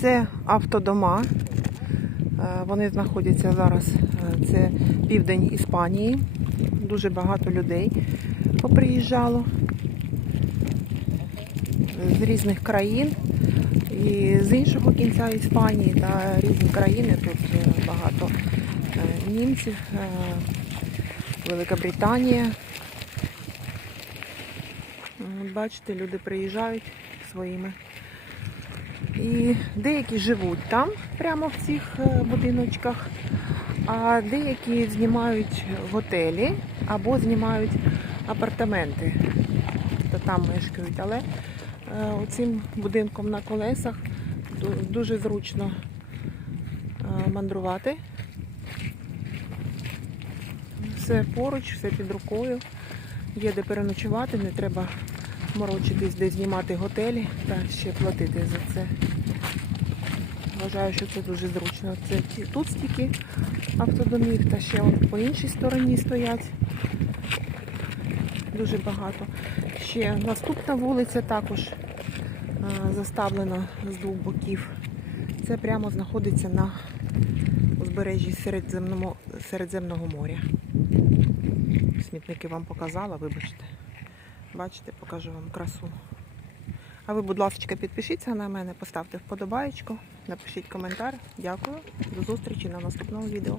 Це автодома. Е, Вони знаходяться зараз. е, Це південь Іспанії. Дуже багато людей поприїжджало з різних країн. І з іншого кінця Іспанії та різні країни. Тут е, багато німців, е, Велика Британія. Бачите, люди приїжджають своїми. І деякі живуть там, прямо в цих е, будиночках, а деякі знімають готелі або знімають апартаменти, то там мешкають. Але е, оцим будинком на колесах дуже зручно е, мандрувати. Все поруч, все під рукою. Є де переночувати, не треба морочитись, де знімати готелі та ще платити за це. Вважаю, що це дуже зручно. Це тут стільки автодомів, та ще по іншій стороні стоять. Дуже багато. Ще наступна вулиця також заставлена з двох боків. Це прямо знаходиться на узбережжі Середземного моря. Смітники вам показала, вибачте. Бачите, покажу вам красу. А ви, будь ласка, підпишіться на мене, поставте вподобаєчку, напишіть коментар. Дякую. До зустрічі на наступному відео.